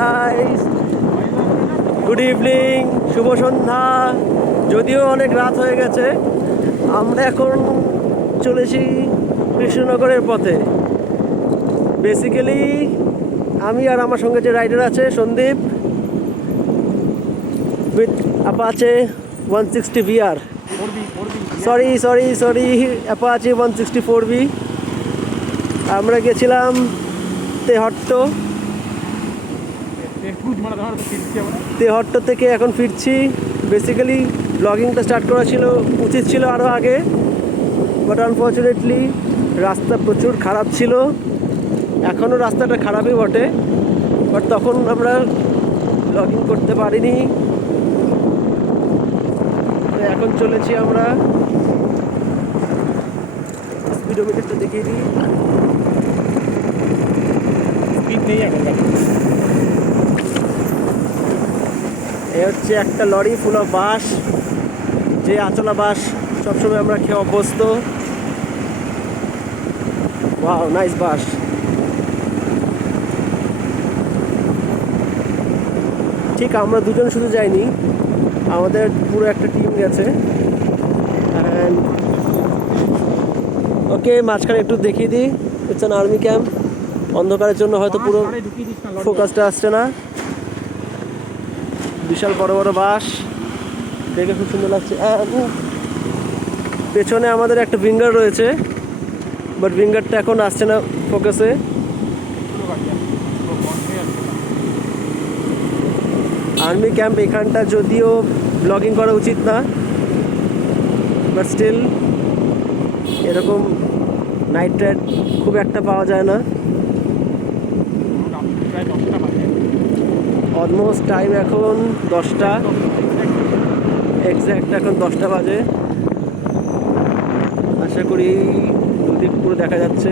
Guys, good evening, শুভ সন্ধ্যা। যদিও অনেক রাত হয়ে গেছে, আমরা এখন চলেছি কৃষ্ণনগরের পথে। বেসিক্যালি আমি আর আমার সঙ্গে যে রাইডার আছে Sandeep, with Apache 160 VR, sorry Apache 164V। আমরা গেছিলাম তেহট্ট থেকে এখন ফিরছি। বেসিক্যালি ব্লগিংটা স্টার্ট করা উচিত ছিল আরও আগে, বাট আনফর্চুনেটলি রাস্তা প্রচুর খারাপ ছিল। এখনও রাস্তাটা খারাপই বটে, বাট তখন আমরা ব্লগিং করতে পারিনি। তো এখন চলেছি আমরা, স্পিডোমিটারটা দেখিয়ে দিই, স্পিড নেই এখন। এ হচ্ছে একটা লরি ফুল অফ বাঁশ, যে আঁচলা বাঁশ সবসময় আমরা খেয়ে অভ্যস্ত। ওয়াও, নাইস বাঁশ। ঠিক আমরা দুজন শুধু যাইনি, আমাদের পুরো একটা টিম গেছে। অ্যান্ড ওকে, মাঝখানে একটু দেখিয়ে দিই, ইটস অ্যান আর্মি ক্যাম্প। অন্ধকারের জন্য হয়তো পুরো ফোকাসটা আসছে না। বিশাল বড় বড় বাঁশ, দেখে খুব সুন্দর লাগছে। পেছনে আমাদের একটা উইঙ্গার রয়েছে, বাট উইঙ্গারটা এখন আসছে না ফোকাসে। আর্মি ক্যাম্প এখানটা যদিও ব্লগিং করা উচিত না, বাট স্টিল এরকম নাইট রাইড খুব একটা পাওয়া যায় না। অলমোস্ট টাইম এখন 10টা, এক্স্যাক্ট এখন 10টা বাজে। আশা করি দুদিক পুরো দেখা যাচ্ছে।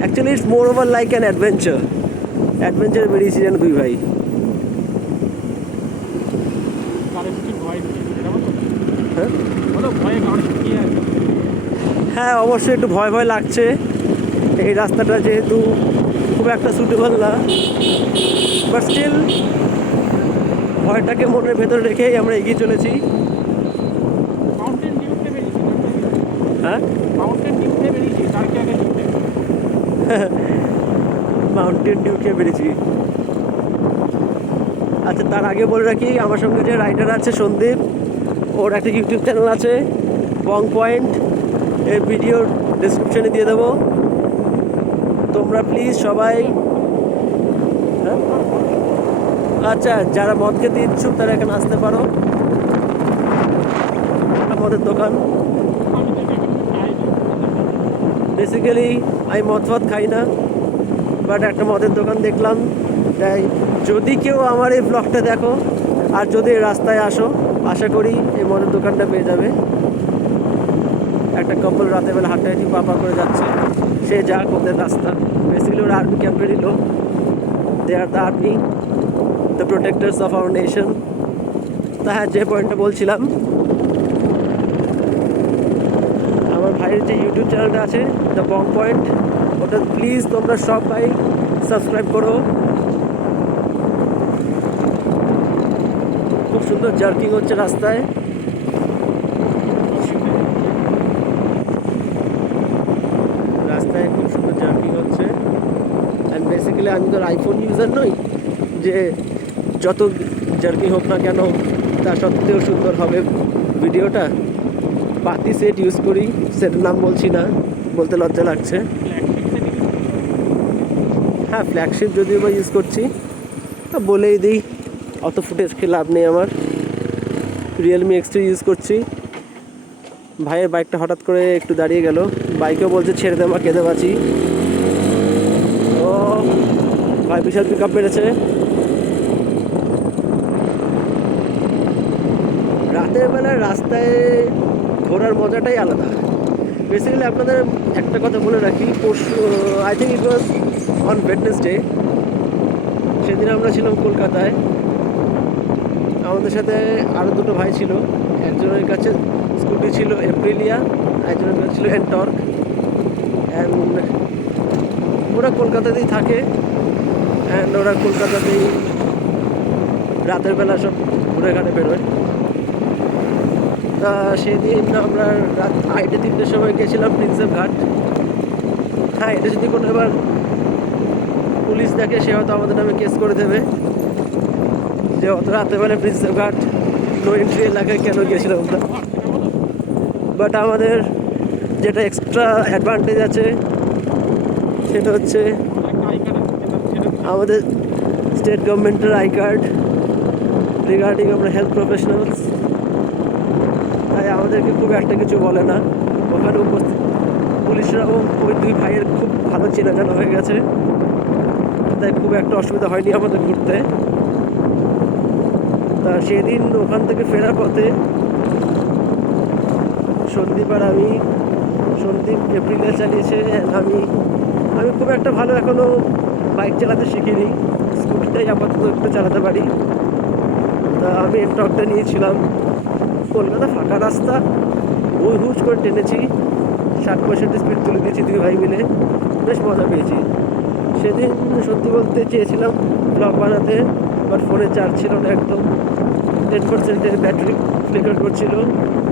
Actually it's more over like an adventure বেরিয়েছি যেন দুই ভাই। হ্যাঁ, অবশ্যই একটু ভয় ভয় লাগছে। এই রাস্তাটা যেহেতু খুব একটা সুটেবল না, বাট স্টিল ভয়টাকে মনের ভেতরে রেখেই আমরা এগিয়ে চলেছি। হ্যাঁ, মাউন্টেন ডিউ খেয়ে বেরিয়েছি। আচ্ছা, তার আগে বলে রাখি, আমার সঙ্গে যে রাইডার আছে সন্দীপ, ওর একটা ইউটিউব চ্যানেল আছে বং পয়েন্ট, এই ভিডিওর ডিসক্রিপশানে দিয়ে দেবো। তোমরা প্লিজ সবাই, আচ্ছা, যারা মদ খেতে ইচ্ছুক তারা এখানে আসতে পারো। মদের দোকান, বেসিক্যালি আমি মদ খাই না, বাট একটা মদের দোকান দেখলাম। তাই যদি কেউ আমার এই ব্লগটা দেখো আর যদি এই রাস্তায় আসো, আশা করি এই মদের দোকানটা পেয়ে যাবে। একটা কাপল রাতের বেলা হাঁটাহাঁটি পাপা করে যাচ্ছে, সে যা ওদের রাস্তা। বেসিক্যালি ওরা আর্মি ক্যাম্পেরই লোক, they are the army, the protectors of our nation. তা হ্যাঁ, যে পয়েন্টটা বলছিলাম, আমার ভাইয়ের যে ইউটিউব চ্যানেলটা আছে দ্য বং পয়েন্ট, ওটা প্লিজ তোমরা সবাই সাবস্ক্রাইব করো। খুব সুন্দর জার্কিং হচ্ছে রাস্তায়। রাস্তায় খুব সুন্দর জার্কিং হচ্ছে। অ্যান্ড বেসিক্যালি আমি তো আইফোন ইউজার নই যে যত জার্কিং হোক না কেন তা সত্ত্বেও সুন্দর হবে ভিডিওটা। পাতি সেট ইউজ করি, সেটের নাম বলছি না, বলতে লজ্জা লাগছে। হ্যাঁ, ফ্ল্যাগশিপ যদিও বা ইউজ করছি, বলেই দিই, অত ফুটেজ খেয়ে লাভ নেই আমার। রিয়েলমি X3 ইউজ করছি। ভাইয়ের বাইকটা হঠাৎ করে একটু দাঁড়িয়ে গেল, বাইকেও বলছে ছেড়ে দে মা, কেঁদে বাঁচি। ও ভাই বিশাল পিক আপ মেরেছে। রাতের বেলায় রাস্তায় ঘোরার মজাটাই আলাদা। বেসিক্যালি আপনাদের একটা কথা বলে রাখি, পরশু I think it was on Wednesday, সেদিন আমরা ছিলাম কলকাতায়। আমাদের সাথে আরও দুটো ভাই ছিল, একজনের কাছে স্কুটি ছিল এপ্রিলিয়া, একজনের কাছে ছিল এনটর্ক। অ্যান্ড ওরা কলকাতাতেই থাকে, অ্যান্ড ওরা কলকাতাতেই রাতের বেলা সব ঘুরে ঘাটে বেরোয়। তা সেদিন আমরা রাত 2:30-3টের সময় গেছিলাম প্রিন্সেপ ঘাট। হ্যাঁ, এটা যদি কোনো এবার পুলিশ দেখে সে হয়তো আমাদের নামে কেস করে দেবে যে অত রাতেরবেলা প্রিন্সেপ ঘাট নো এন্ট্রি এলাকায় কেন গেছিলাম আমরা। বাট আমাদের যেটা এক্সট্রা অ্যাডভান্টেজ আছে সেটা হচ্ছে আমাদের স্টেট গভর্নমেন্টের আই কার্ড রিগার্ডিং আমরা হেলথ প্রফেশনালস, তাই আমাদেরকে খুব একটা কিছু বলে না। ওখানে উপস্থিত পুলিশরাও ওই দুই ভাইয়ের খুব ভালো চেনা জানা হয়ে গেছে, তাই খুব একটা অসুবিধা হয়নি আমাদের ঘুরতে। তা সেদিন ওখান থেকে ফেরার পথে সন্দীপ আর আমি, সন্দীপ এপ্রিলে চালিয়েছে, আমি খুব একটা ভালো এখনও বাইক চালাতে শিখিনি, স্কুটিটাই আপাতত একটু চালাতে পারি। তা আমি এন্টকটা নিয়েছিলাম, কলকাতা ফাঁকা রাস্তা হুজ করে টেনেছি, 60-65 স্পিড তুলে দিয়েছি দুই ভাই মিলে, বেশ মজা পেয়েছি। সেদিন সত্যি বলতে চেয়েছিলাম ব্লগ বানাতে, বাট ফোনে চার্জ ছিল না, একদম 10%-এর ব্যাটারি ফ্লিকার করছিল,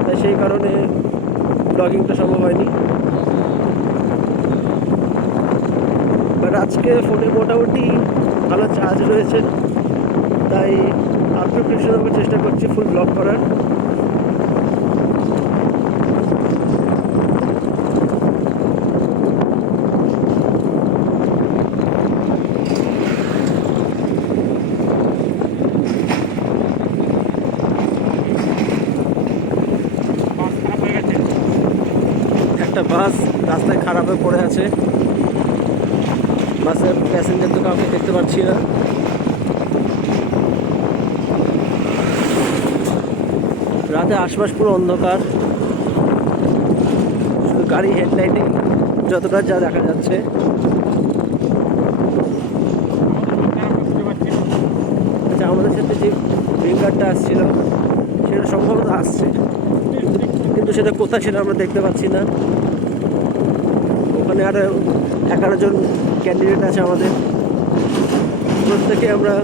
তাই সেই কারণে ব্লগিংটা সম্ভব হয়নি। বাট আজকে ফোনে মোটামুটি ভালো চার্জ রয়েছে, তাই আফটার প্রিপারেশন চেষ্টা করছি ফুল ব্লগ করার। একটা বাস রাস্তায় খারাপ হয়ে পড়ে আছে, বাসের প্যাসেঞ্জার তো কাউকে দেখতে পাচ্ছি না। রাতে আশপাশ পুরো অন্ধকার, শুধু গাড়ি হেডলাইটে যতটা যা দেখা যাচ্ছে। আচ্ছা, আমাদের সাথে যে উইঙ্গারটা আসছিল সেটা সম্ভবত আসছে, কিন্তু সেটা কোথায় সেটা আমরা দেখতে পাচ্ছি না। ওখানে আরও 11জন ক্যান্ডিডেট আছে আমাদের, প্রত্যেকে আমরা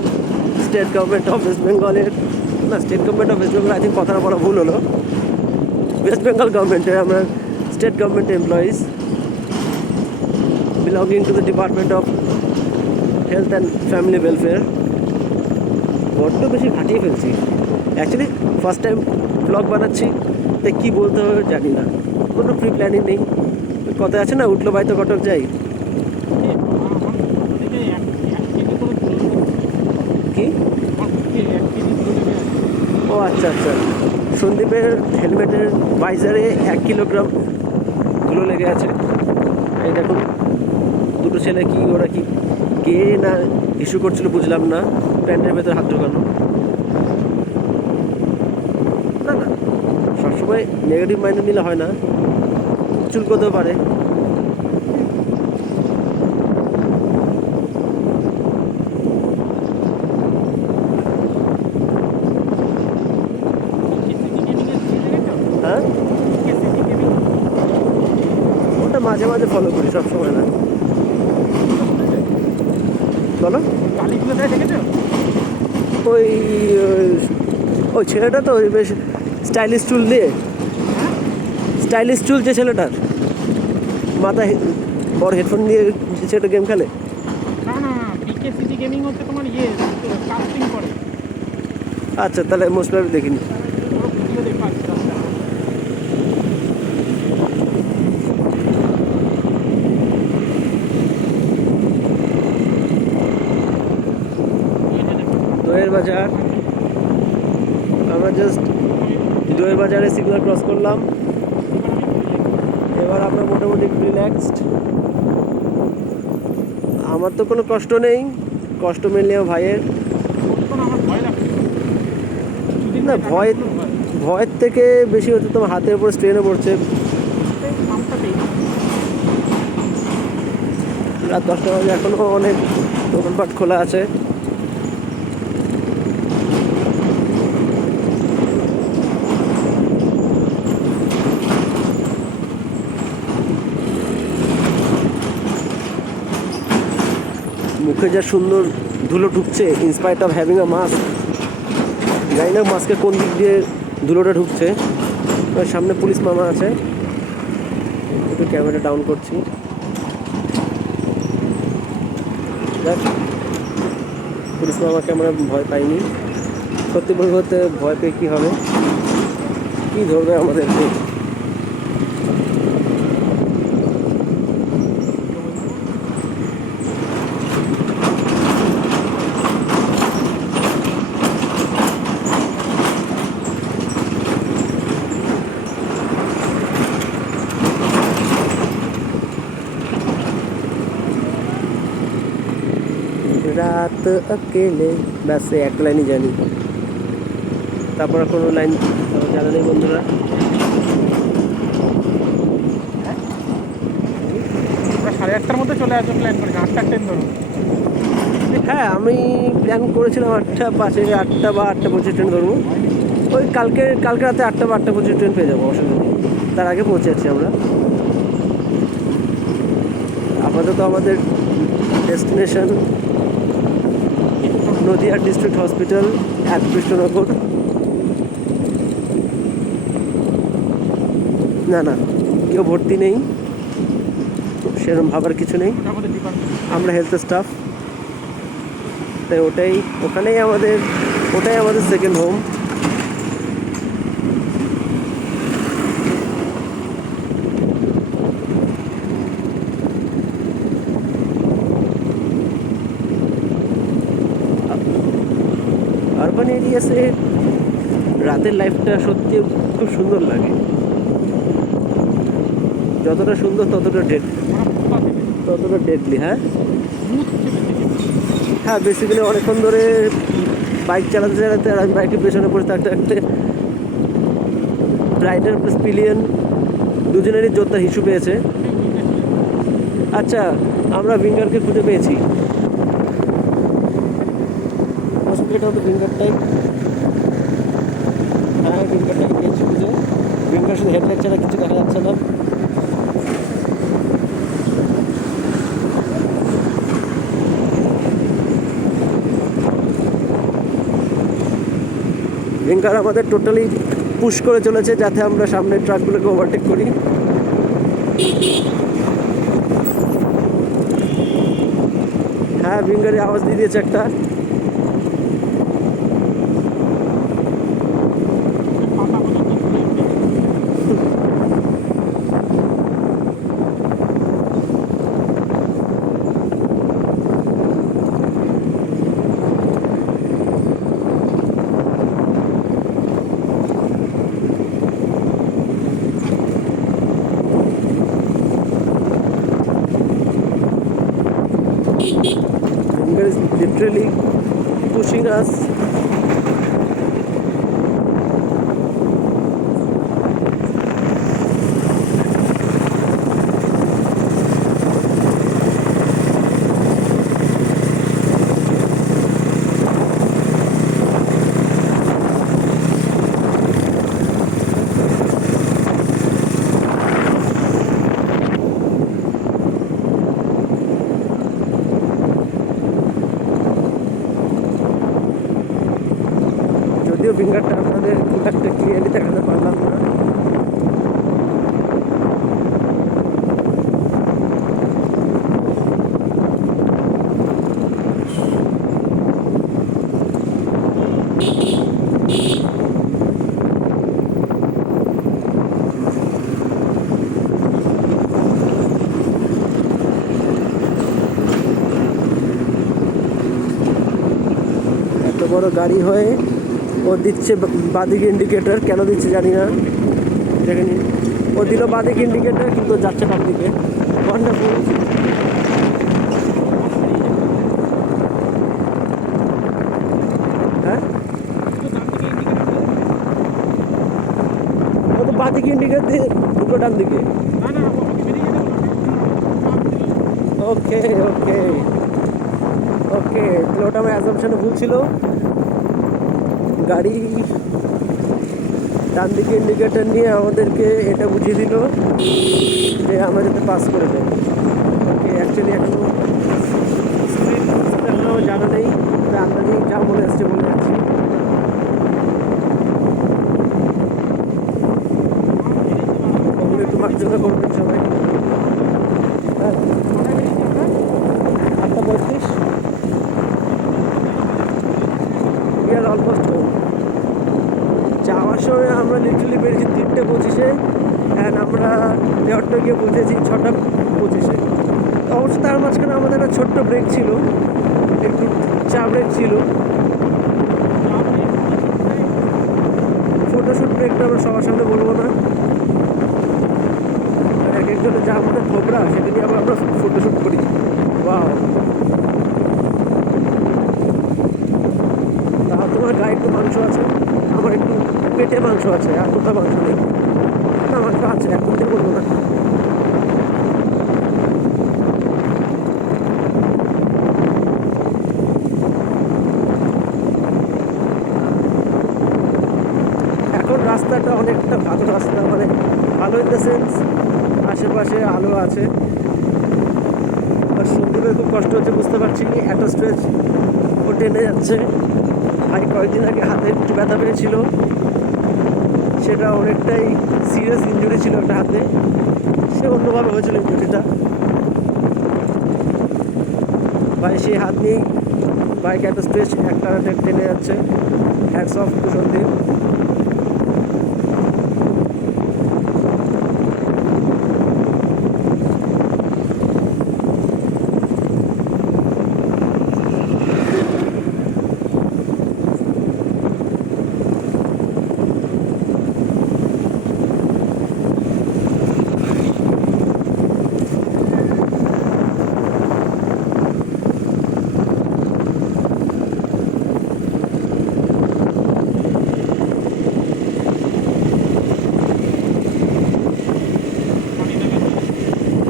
স্টেট গভর্নমেন্ট অফ ওয়েস্ট বেঙ্গলের, না state government of West Bengal I think কথাটা বলা ভুল হলো, ওয়েস্ট বেঙ্গল গভর্নমেন্টের আমরা state government employees belonging to the department of health and family welfare. বড্ড বেশি ফাটিয়ে ফেলছি অ্যাকচুয়ালি, ফার্স্ট টাইম ব্লগ বানাচ্ছি, তাই কী বলতে হবে জানি না, কোনো প্রি প্ল্যানিং নেই। কথা আছে না, উঠলো বাই তো কটক যাই। কি? ও আচ্ছা আচ্ছা, সন্দীপের হেলমেটের ভাইজারে 1 কিলোগ্রাম ধুলো লেগে আছে। এই দেখুন দুটো ছেলে কি, ওরা কি কে না ইস্যু করছিল বুঝলাম না, প্যান্টের ভেতরে হাত ঢোকানো। না না, সবসময় নেগেটিভ মাইন্ডে নিলে হয় না, চুলকোতেও পারে। হ্যাঁ, ওটা মাঝে মাঝে ফলো করি, সবসময় না। বলো, ওই ওই ছেলেটা তো ওই বেশ স্টাইলিশ চুল দিয়ে, স্টাইলিশ চুল যে ছেলেটার, মাথায় বড় হেডফোন দিয়ে যে ছেলেটা গেম খেলে। আচ্ছা, তাহলে মোস্ট প্রবাবলি দেখিনি। দইয়ের বাজার, আমরা জাস্ট দইয়ের বাজারে সিগন্যাল ক্রস করলাম, এবার আমরা মোটামুটি রিল্যাক্সড। আমার তো কোনো কষ্ট নেই, কষ্ট মেনলি আমার ভাইয়ের। না, ভয়ের থেকে বেশি হচ্ছে তোমার হাতের উপর স্ট্রেনে পড়ছে। রাত 10টা বাজে, এখনও অনেক দোকানপাট খোলা আছে। মুখে যা সুন্দর ধুলো ঢুকছে inspite of having a mask. জানি না মাস্কের কোন দিক দিয়ে ধুলোটা ঢুকছে। ওই সামনে পুলিশ মামা আছে, একটু ক্যামেরা ডাউন করছি। দেখ, পুলিশ মামাকে আমরা ভয় পাইনি। সত্যি বলতে ভয় পেয়ে কী হবে, কী ধরবে আমাদেরকে। রাত अकेले, ব্যাস এক লাইনই জানি, তারপর কোনো লাইন জানা নেই বন্ধুরা। আমরা 8:30টার মধ্যে চলে আসবো প্ল্যান করেছি, 8টার ট্রেন ধরুন। হ্যাঁ, আমি প্ল্যান করেছিলাম 8:05, 8টা বা 8:25 ট্রেন ধরবো। ওই কালকে রাতে 8টা বা 8:25 ট্রেন পেয়ে যাবো, অসুবিধা নেই। তার আগে পৌঁছে যাচ্ছি আমরা। আপাতত আমাদের ডেস্টিনেশন নদিয়া ডিস্ট্রিক্ট হসপিটাল এক কৃষ্ণনগর। না না, কেউ ভর্তি নেই, সেরকম ভাবার কিছু নেই। আমাদের ডিপার্টমেন্ট আমরা হেলথ স্টাফ, তাই ওটাই আমাদের সেকেন্ড হোম। আরবান এরিয়াসে রাতের লাইফটা সত্যি খুব সুন্দর লাগে। যতটা সুন্দর ততটা ডেডলি। হ্যাঁ হ্যাঁ, বেসিক্যালি অনেকক্ষণ ধরে বাইক চালাতে আর আমি বাইকের পেছনে পড়ে থাকতে রাইডার প্লাস পিলিয়ন দুজনেরই জোরদার হিসু পেয়েছে। আচ্ছা, আমরা উইঙ্গারকে খুঁজে পেয়েছি। এটা হতো উইঙ্গার টাইপ। হ্যাঁ, উইঙ্গারটাকে পেয়েছি খুঁজে। উইঙ্গার শুধু হেডলাইট ছাড়া কিছু দেখা যাচ্ছে না। উইঙ্গার আমাদের টোটালি পুশ করে চলেছে যাতে আমরা সামনের ট্রাকগুলোকে ওভারটেক করি। হ্যাঁ, উইঙ্গারে আওয়াজ দিয়ে দিয়েছে একটা। Finger is literally pushing us. যদিও ফিঙ্গারটা আপনাদের খুব একটা ক্লিয়ারলি দেখাতে পারলাম না। এত বড় গাড়ি হয়ে ও দিচ্ছে বাদিক ইন্ডিকেটর, কেন দিচ্ছে জানি না, দেখে নিন। ও দিল বাদিক ইন্ডিকেটর কিন্তু যাচ্ছে ডান দিকে। ওয়ান্ডারফুল। হ্যাঁ, ও তো বাদিক ইন্ডিকেটর দিয়ে দুটো ডান দিকে। ওকে ওকে ওকে, তাহলে ওটা আমার অ্যাজাম্পশনে ভুল ছিল। গাড়ি ডান দিকে ইন্ডিকেটর নিয়ে আমাদেরকে এটা বুঝিয়ে দিল যে আমরা যাতে পাস করে দেয়। ওকে, অ্যাকচুয়ালি এখন আমার জানা নেই, তবে আন্দাজি যা মনে আসছে বলে যাচ্ছি। ওগুলো একটু মার্জনা করবেন সবাই। হ্যাঁ, 8:35। We are almost home. যাওয়ার সময় আমরা লিটারালি বেরিয়েছি 3:25-এ, অ্যান্ড আমরা দেওয়ারটা গিয়ে পৌঁছেছি 6:25-এ। অবশ্য তার মাঝখানে আমাদের একটা ছোট্ট ব্রেক ছিল, একটু চা ব্রেক ছিল। ফটোশ্যুট ব্রেকটা আমরা সবার সামনে বলবো না, এক একজনের যা আমাদের খবরা সেটা নিয়ে আমরা ফটোশ্যুট করি। বাহ, তা তোমার গায়ে একটু মাংস আছে, আমার একটু পেটে মাংস আছে, আর কোথাও মাংস নেই। না, মাংস আছে, এখন থেকে বলবো না। এখন রাস্তাটা অনেকটা ভালো রাস্তা, মানে ভালো ইন দ্য সেন্স আশেপাশে আলো আছে। আর সন্দীপের খুব কষ্ট হচ্ছে বুঝতে পারছি, একটা স্ট্রেচ ও টেনে যাচ্ছে। ভাই কয়েকদিন আগে হাতে একটু ব্যথা পেয়েছিল, সেটা অনেকটাই সিরিয়াস ইনজুরি ছিল একটা হাতে, সে অন্যভাবে হয়েছিল ইনজুরিটা। ভাই সেই হাত নিয়েই বাইক একটা স্ট্রেচ একটা টেনে যাচ্ছে। Hats off to Sandeep.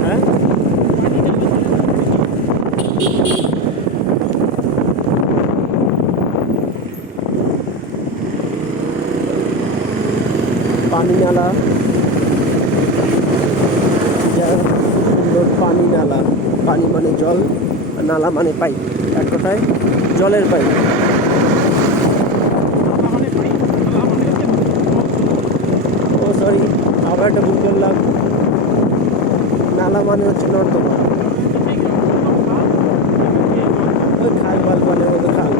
হ্যাঁ, পানি নালা, সুন্দর পানি নালা। পানি মানে জল, আর নালা মানে পাইপ, এক কথায় জলের পাইপ। ও সরি, আবার একটা ভুল করলাম। নালা মানে হচ্ছে নর্দমা, ওই খাল বাল বলে, ওই খাল।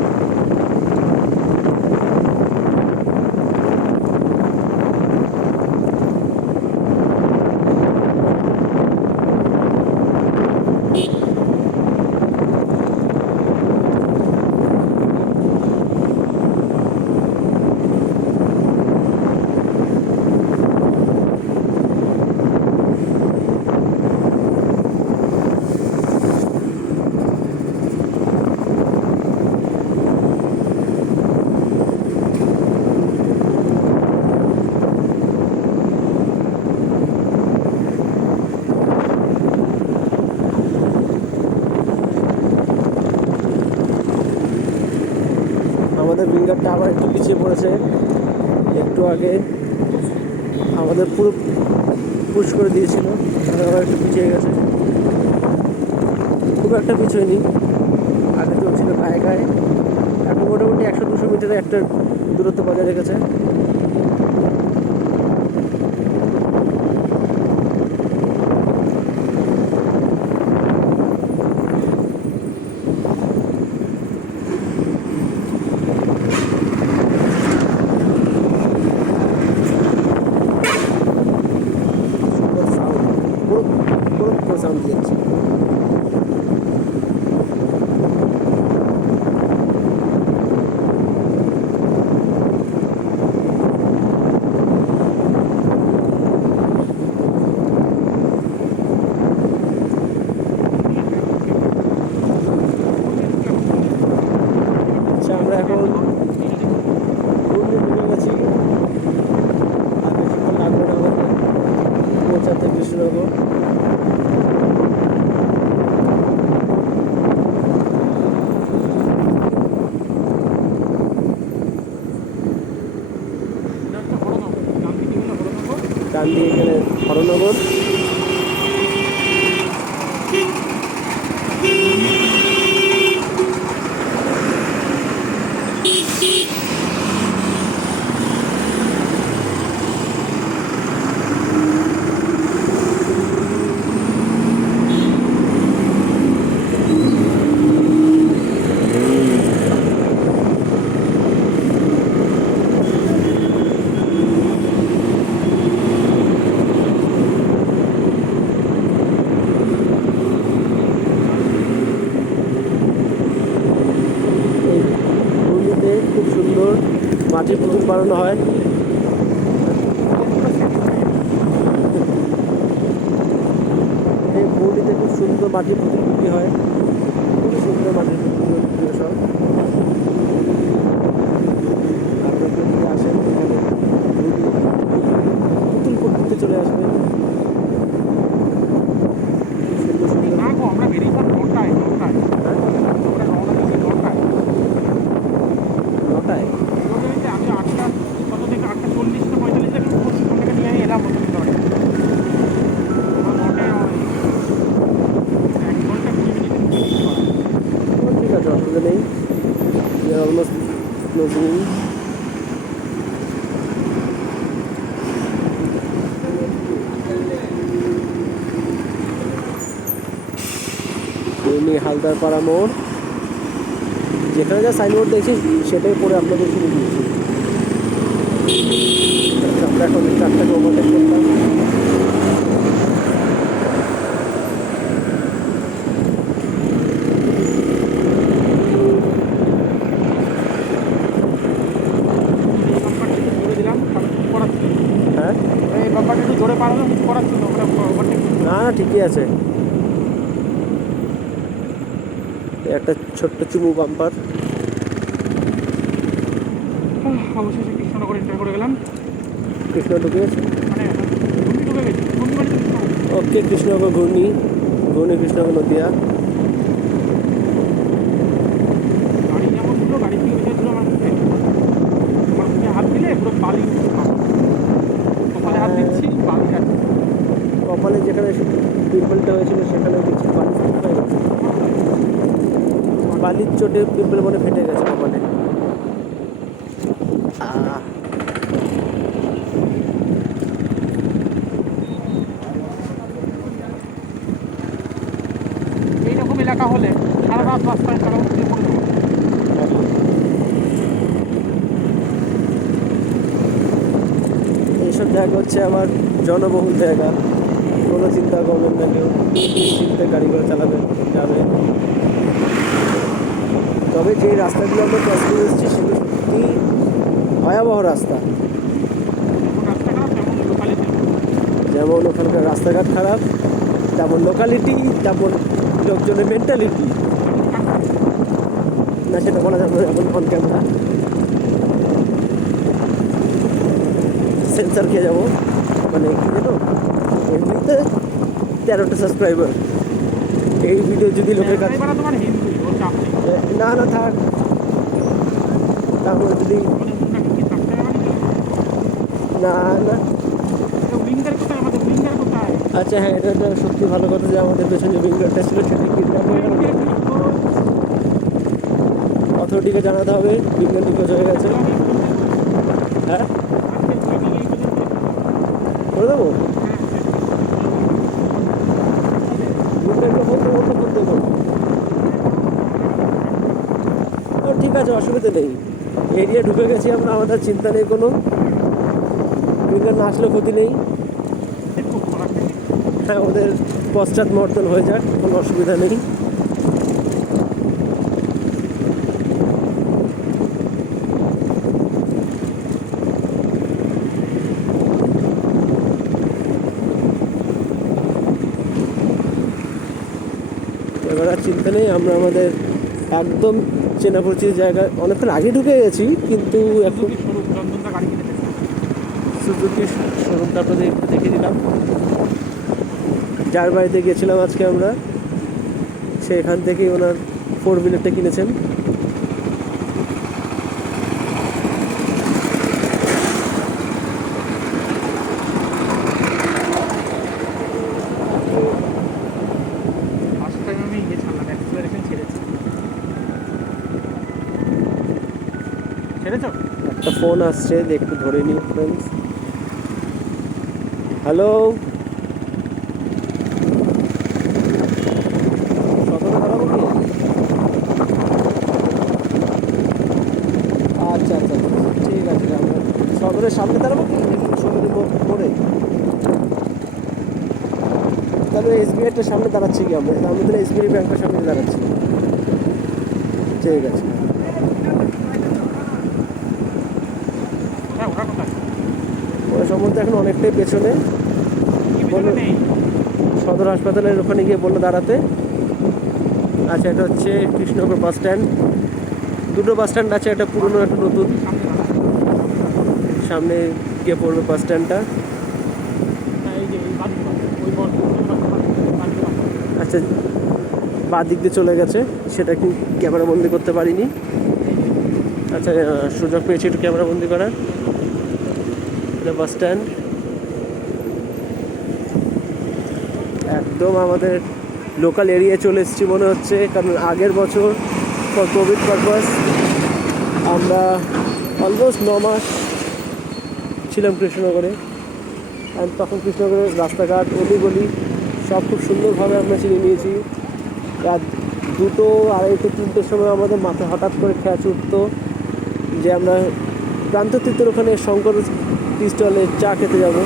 আমাদের উইঙ্গারটা আবার একটু পিছিয়ে পড়েছে। একটু আগে আমাদের পুরো পুশ করে দিয়েছিল, আবার একটু পিছিয়ে গেছে। খুব একটা পিছিয়ে নি, আগে চলছিল গায়ে গায়ে। এখন মোটামুটি 100-200 মিটারে একটা দূরত্ব বজায় রেখেছে। সাউন্ড দিয়েছে। আচ্ছা, আমরা এখন ঢুকে গেছি। আর বেশিক্ষণ লাগবে না আমাদের পৌঁছাতে কৃষ্ণনগর। ডান দিয়ে এখানে হরনগর। বানানো হয়। এই বৌদিতে খুব সুন্দর মাটির পুতুল বিক্রি হয়, খুব সুন্দর মাটির পুতুল বিক্রি হয় সব। আপনারা যদি আসেন এখানে পুতুল করতে চলে আসবেন। সুন্দর সুন্দর। না গো, আমরা বেরিয়েছিলাম নটায়। আমরা রওনা দিয়েছি নটায়। 9টায়? আমি 8টা কত থেকে 8:40 না 45 থেকে ওখান থেকে নিয়ে এলাম নতুন দরজা। নটায় রওনা দিয়েছি। 1 ঘন্টা 20 মিনিট। ঠিক আছে, অসুবিধা নেই। Almost closing. হালদার পাড়া মোড়, যেখানে যা সাইনবোর্ড দেখছি সেটাই পরে আপনাদের শুরু দিয়েছি। আমরা এখন 4টাকে ওভারটেক করলাম। হ্যাঁ, এই বাম্পারটা একটু জোরে পারলে কিছু করার ছিল, ওটা ওভারটেক না না ঠিকই আছে। একটা ছোট্ট চুমু বাম্পার। অবশেষে কৃষ্ণনগর এন্টার করে গেলাম। কৃষ্ণ ঢুকে গেছে, মানে ঘুরনি ঢুকে গেছি, ঘুরনি মানে তো ওকে। কৃষ্ণনগর ঘূর্ণি, ঘূর্ণি কৃষ্ণনগর নদিয়া। গাড়ি যেমন ছিল, গাড়ি থেকে বেরিয়ে ছিল আমার মুখে। আমার মুখে হাত দিলে পুরো বালি কপালে হাত দিচ্ছি, বালি আছে। কপালে যেখানে পিম্পলটা হয়েছিল সেখানে কিছু বালি হয়ে গেছে, বালির চোটে পিম্পল মনে ফেটে গেছে কপালে। এইরকম এলাকা হলে সারা রাত রাস্তায় তারা উঠে পড়ে যাবে। এইসব জায়গা হচ্ছে আমার জনবহুল জায়গা, কোনো চিন্তা করবেন না কেউ, নিশ্চিন্তে গাড়ি ঘোড়া চালাবেন যাবে। তবে যে রাস্তাগুলো আমরা ক্রস করে এসেছি সেগুলো সত্যি ভয়াবহ রাস্তা। রাস্তা খারাপ তেমন লোকালিটি। যেমন ওখানকার রাস্তাঘাট খারাপ, তেমন লোকালিটি, তেমন লোকজনের মেন্টালিটি। না সেটা বলা যাবে না এখন অন ক্যামেরা, সেন্সার খেয়ে যাবো। মানে কি জানো, এমনিতে 13টা সাবস্ক্রাইবার, এই ভিডিও যদি লোকের কাছে তোমার হিন্দু ওর চাপ নেই। না না থাক, তারপরে যদি আমাদের মুন্নাকে কি থাকতে হবে না না। উইঙ্গার কোথায়, আমাদের উইঙ্গার কোথায়? আচ্ছা হ্যাঁ, এটা একটা সত্যি ভালো কথা যে আমাদের পেছনে উইঙ্গারটা ছিল সেটা কিডন্যাপ হয়ে গেল। অথরিটিকে জানাতে হবে উইঙ্গার নিখোঁজ হয়ে গেছে। হ্যাঁ করে দেবো, উইঙ্গারকে ফোন দেবো, ফোন দেবো। ঠিক আছে, অসুবিধা নেই। এরিয়া ঢুকে গেছি আমরা, আমাদের চিন্তা নেই কোনো। উইঙ্গার না আসলেও ক্ষতি নেই। হ্যাঁ, ওদের পশ্চাৎমর্দন হয়ে যাক, কোনো অসুবিধা নেই। এবার আর চিন্তা নেই, আমরা আমাদের একদম চেনা পরিচিত জায়গায় অনেকক্ষণ আগে ঢুকে গেছি, কিন্তু এখন সুজুকি শোরুমটা আপনাদের একটু দেখে দিলাম। যার বাড়িতে গেছিলাম আজকে আমরা, সেখান থেকেই ওনার 4 হুইলারটা কিনেছেন। একটা ফোন আসছে, একটু ধরে নিই ফ্রেন্ডস। হ্যালো, আচ্ছা আচ্ছা ঠিক আছে, আমরা সদরের সামনে দাঁড়াবো কি সদরের মোড়ে? তাহলে এসবিআইটার সামনে দাঁড়াচ্ছি কি আমরা? আমি তাহলে এসবিআই ব্যাংকের সামনে দাঁড়াচ্ছি। ঠিক আছে। মধ্যে এখন অনেকটাই পেছনে। কি পেছনে নেই? সদর হাসপাতালের ওখানে গিয়ে বললো দাঁড়াতে। আচ্ছা, এটা হচ্ছে কৃষ্ণনগর বাস স্ট্যান্ড। দুটো বাস স্ট্যান্ড আছে, একটা পুরনো একটা নতুন। সামনে দাঁড়া। সামনে গিয়ে পড়বে বাস স্ট্যান্ডটা। হ্যাঁ, এই যে এই বাদিকে বাস। ওই বড় বাদিকে বাস। আচ্ছা, বাঁ দিক দিয়ে চলে গেছে, সেটা কি ক্যামেরা বন্দি করতে পারিনি। আচ্ছা, সুযোগ পেয়েছি একটু ক্যামেরা বন্দি করার। এটা বাস স্ট্যান্ড, একদম আমাদের লোকাল এরিয়ায় চলে এসেছি মনে হচ্ছে, কারণ আগের বছর ফর কোভিড পারপাস আমরা অলমোস্ট 9 মাস ছিলাম কৃষ্ণনগরে। আর তখন কৃষ্ণনগরের রাস্তাঘাট অলিগলি সব খুব সুন্দরভাবে আমরা চিনে নিয়েছি। রাত 2টো, 2:30, 3টের সময় আমাদের মাথায় হঠাৎ করে খেয়াল উঠতো যে আমরা প্রান্ততীর্থের ওখানে শঙ্কর টি স্টলে চা খেতে যাব।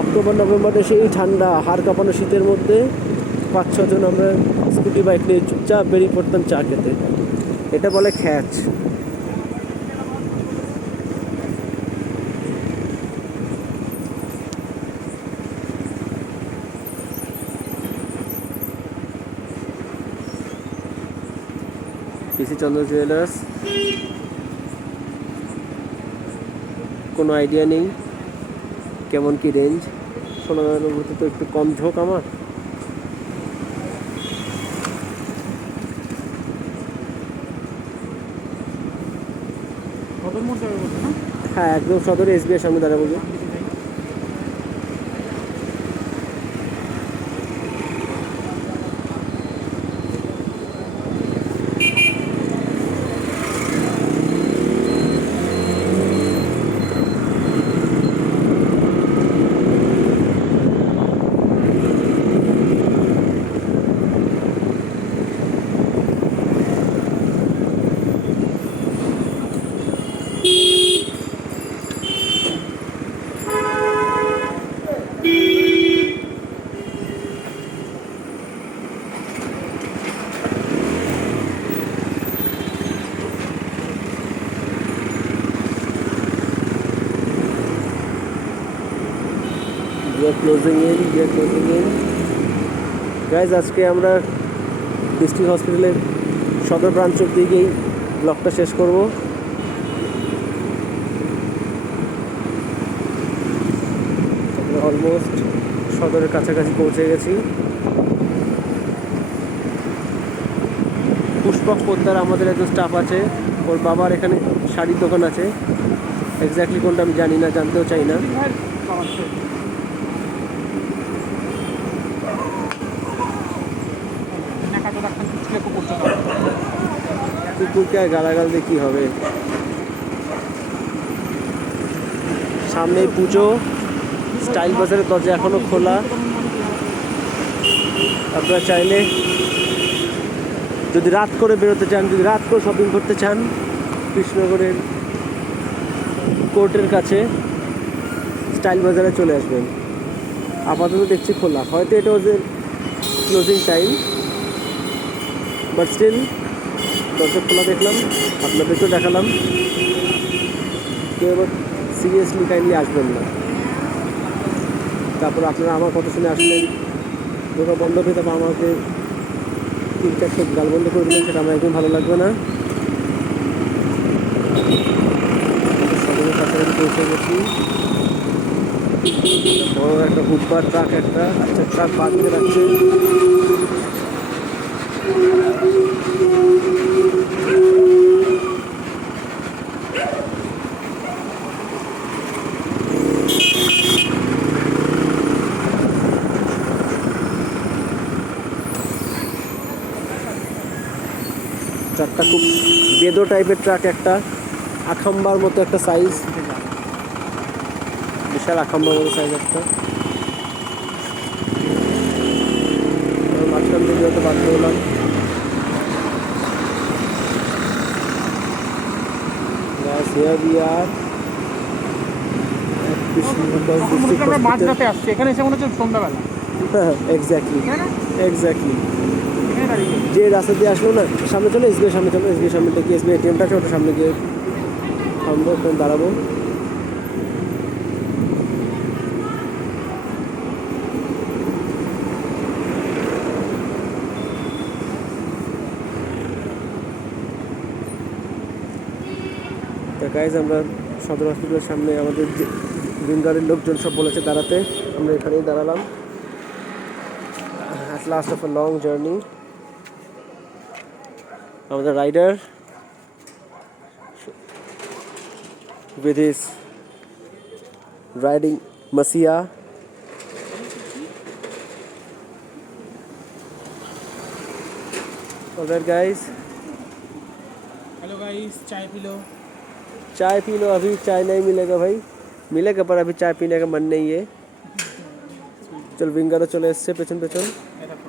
অক্টোবর নভেম্বরে সেই ঠান্ডা হাড় কাঁপানো শীতের মধ্যে 5-6 জন আমরা স্কুটি বাইক নিয়ে চুপচাপ বেরিয়ে পড়তাম চা খেতে। এটা বলে খ্যাচ। পিসি চন্দ্র জুয়েলার্স, কোনো আইডিয়া নেই কেমন কি রেঞ্জ। সোনার অনুভূতি তো একটু কম ঝোঁক আমার। সদর মোড় যাবে বলছে না? হ্যাঁ, একদম সদরে SBI এর সামনে দাঁড়াবো। Closing in guys. আজকে আমরা ডিস্ট্রিক্ট হসপিটালের সদর ব্রাঞ্চ অব্দি গিয়েই ব্লগটা শেষ করব। অলমোস্ট সদরের কাছাকাছি পৌঁছে গেছি। পুষ্পক পোদ্দার আমাদের একজন স্টাফ আছে, ওর বাবার এখানে শাড়ির দোকান আছে। এক্স্যাক্টলি কোনটা আমি জানি না, জানতেও চাই না। কুকুরকে আর গালাগাল দিয়ে কী হবে? সামনেই পুজো, স্টাইল বাজারের দরজা এখনো খোলা। আপনারা চাইলে যদি রাত করে বেরোতে চান, যদি রাত করে শপিং করতে চান, কৃষ্ণনগরের কোর্টের কাছে স্টাইল বাজারে চলে আসবেন। আপাতত দেখছি খোলা, হয়তো এটা ওদের ক্লোজিং টাইম, বাট স্টিল দরজা খোলা দেখলাম, আপনাদেরকেও দেখালাম। কেউ এবার সিরিয়াসলি কাইন্ডলি আসবেন না। তারপর আপনারা আমার কথা শুনে আসলেন, দোকান বন্ধ করে তারপর আমাকে 3-4 গাল বন্ধ করে দিলেন, সেটা আমার একদম ভালো লাগবে না। সদরের কাছাকাছি পৌঁছে গেছি। বড় একটা হুডবার ট্রাক, একটা আচ্ছা ট্রাক বাদ দিয়ে রাখছে। ট্রাকটা খুব বেদো টাইপের ট্রাক, একটা আখাম্বার মতো একটা সাইজ, বিশাল আখাম্বার মতো সাইজ একটা। মাঝখান থেকে হয়তো বাধ্য হলাম। মাঝরাতে আসছে, এখানে এসে মনে হচ্ছে সন্ধ্যাবেলা। এক্স্যাক্টলি যে রাস্তা দিয়ে আসলো না, সামনে চলো SBI সামনে, চলো SBI সামনে থেকে SBI ATM-টা আছে, ওটা সামনে গিয়ে থামবো, দাঁড়াবো। গাইজ আমরা সদর হসপিটালের সামনে আমাদের উইঙ্গারের লোকজন সব বলেছে দাঁড়াতে, আমরা এখানেই দাঁড়ালাম। at last of a long journey. আমাদের rider with his riding Masia. Alright guys, hello guys, चाय पी लो। चाय पी लो। अभी चाय नहीं मिलेगा भाई, मिलेगा पर अभी चाय पीने का मन नहीं है। चल विंगारও চলে এসছে পেছন পেছন, ये देखो,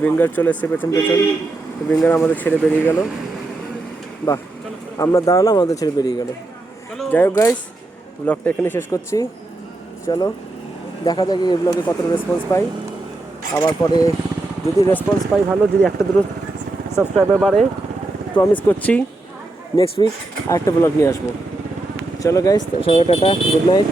উইঙ্গার চলে এসছে পেছন পেছন। উইঙ্গার আমাদের ছেড়ে বেরিয়ে গেল। বাহ, আমরা দাঁড়ালাম, আমাদের ছেড়ে বেরিয়ে গেল। चलो যাই হোক গাইস, ব্লগটা এখানে শেষ করছি। চলো দেখা যাক এই ব্লগে কতটা রেসপন্স পাই। আবার পরে যদি রেসপন্স পাই ভালো, যদি একটা দুটো সাবস্ক্রাইবার বাড়ে প্রমিস করছি নেক্সট উইক আরেকটা ব্লগ নিয়ে আসবো। চলো গাইস, সবাই টাটা, গুড নাইট।